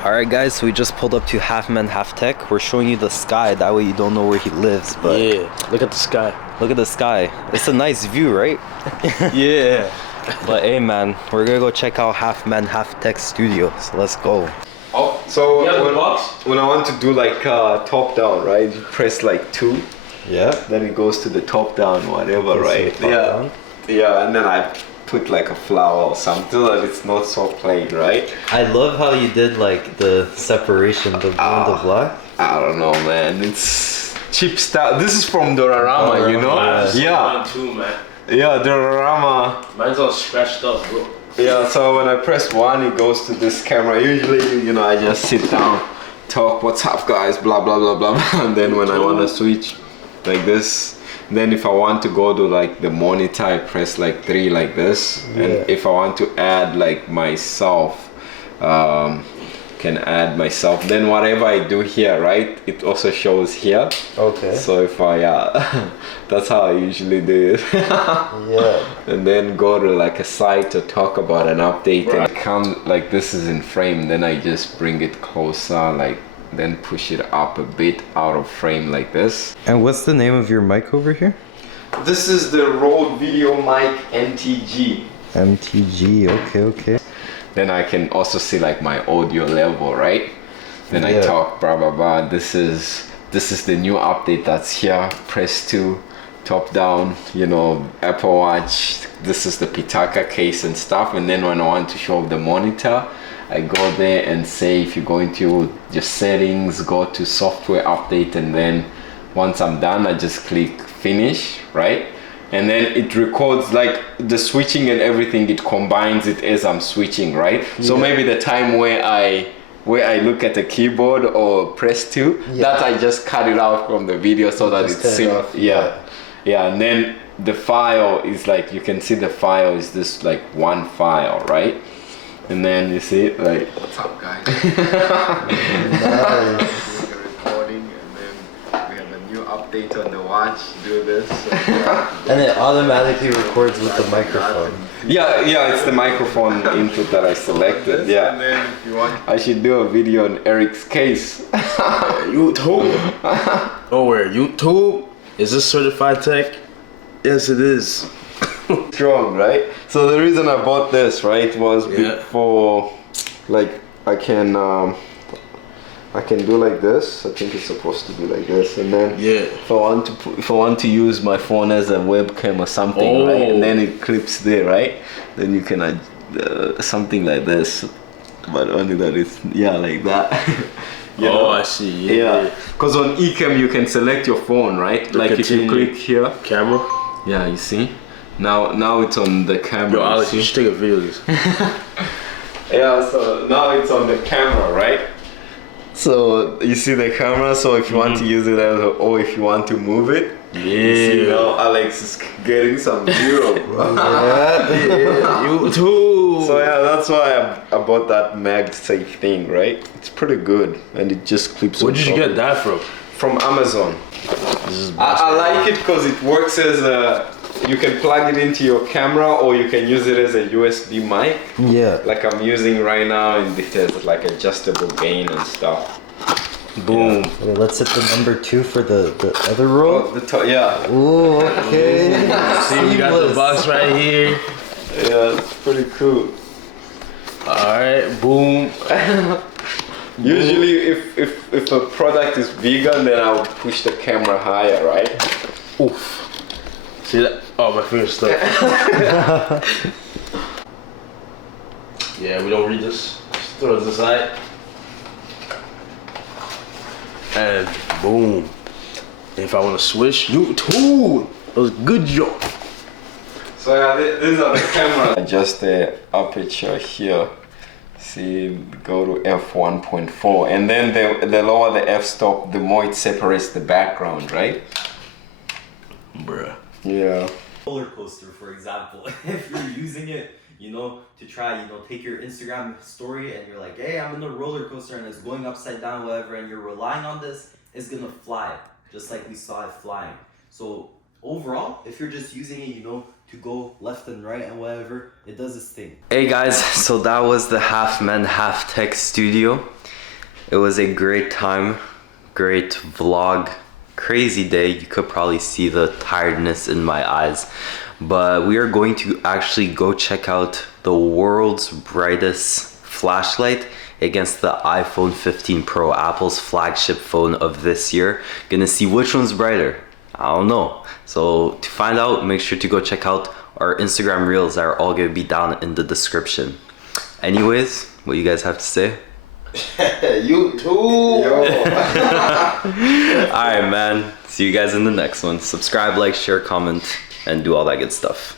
Alright guys, so we just pulled up to Half Man Half Tech. We're showing you the sky, that way you don't know where he lives. But yeah, look at the sky. Look at the sky. It's a nice view, right? Yeah. But hey man, we're gonna go check out Half Man Half Tech studio. So let's go. Oh, so box? when I want to do like top down, right? You press like 2, Yeah. then it goes to the top down, whatever, Goes to right? the top down. Yeah, and then I put like a flower or something so that it's not so plain, right? I love how you did like the separation, the blue and the black. I don't know, man. It's cheap stuff. This is from Dorarama, you know? Yeah. Mine too, man. Yeah, Dorarama. Mine's all scratched up, bro. Yeah, so when I press 1, it goes to this camera. Usually, you know, I just sit down, talk, what's up guys, blah, blah, blah, blah, blah. And then when I want to switch like this, then if I want to go to like the monitor, I press like 3 like this. Yeah. And if I want to add like myself, can add myself. Then whatever I do here, right, it also shows here. Okay. So if I, that's how I usually do it. Yeah. And then go to like a site to talk about an update, Right. and come like this is in frame, then I just bring it closer, like then push it up a bit out of frame like this. And what's the name of your mic over here? This is the Rode Video Mic MTG. MTG, okay. Then I can also see like my audio level, right? Then I Yeah. talk blah blah blah. This is the new update that's here. Press 2, top down, you know, Apple Watch. This is the Pitaka case and stuff. And then when I want to show the monitor, I go there and say, if you go into your settings, go to software update, and then once I'm done, I just click finish, right? And then it records like the switching and everything, it combines it as I'm switching, right? So Yeah. maybe the time where I look at the keyboard or press 2, that I just cut it out from the video so that Just it's cut it simple. off, Yeah, and then the file is like, you can see the file is this like one file, right? And then you see it like, what's up guys? Nice. We're recording, and then we have a new update on the watch, do this. And it automatically records with the microphone. Yeah, it's the microphone input that I selected. Yeah. And then if you want, I should do a video on Eric's case. YouTube. Oh, where YouTube? Is this certified tech? Yes, it is. Strong, right? So the reason I bought this, right, was Yeah. before, like, I can do like this. I think it's supposed to be like this, and then Yeah. if I want to use my phone as a webcam or something, right, and then it clips there, right? Then you can something like this, but only that it's like that. You know? I see. Yeah, because on Ecamm you can select your phone, right? Like if you continue. click here, Camera? yeah, you see. Now it's on the camera. Yo, Alex, you you see? should take a video of this. Yeah, so now it's on the camera, right? So you see the camera, so if you want to use it or if you want to move it, you see Yeah. now Alex is getting some zero, bro. YouTube. So yeah, that's why I bought that MagSafe thing, right? It's pretty good, and it just clips. Where on did you top get of- that from? From Amazon. This is I like it because it works as you can plug it into your camera, or you can use it as a USB mic. Yeah. Like I'm using right now, and it has like adjustable gain and stuff. Boom. Okay, let's hit the number 2 for the other roll. Oh, the top, yeah. Ooh, okay. See, we got the Seamless. box right here. Yeah, it's pretty cool. Alright, boom. Usually if a product is vegan, then I'll push the camera higher, right? Oof. See that? Oh, my finger's stuck. Yeah, we don't read this. Just throw it aside. And boom. And if I want to switch, YouTube. That was a good job. So yeah, these are the cameras. Adjust the aperture here. See, go to f1.4, and then the lower the f-stop, the more it separates the background, right? Bruh. Yeah. Roller coaster, for example, if you're using it, to try, take your Instagram story and you're like, hey, I'm in the roller coaster and it's going upside down, whatever, and you're relying on this, it's gonna fly, just like we saw it flying. So overall, if you're just using it, to go left and right and whatever, it does its thing. Hey guys, so that was the Half Men Half Tech studio. It was a great time, great vlog, crazy day. You could probably see the tiredness in my eyes, but we are going to actually go check out the world's brightest flashlight against the iPhone 15 Pro, Apple's flagship phone of this year. Gonna see which one's brighter. I don't know. So to find out, make sure to go check out our Instagram reels that are all gonna be down in the description. Anyways, what you guys have to say? You too. Alright man, see you guys in the next one. Subscribe, like, share, comment, and do all that good stuff.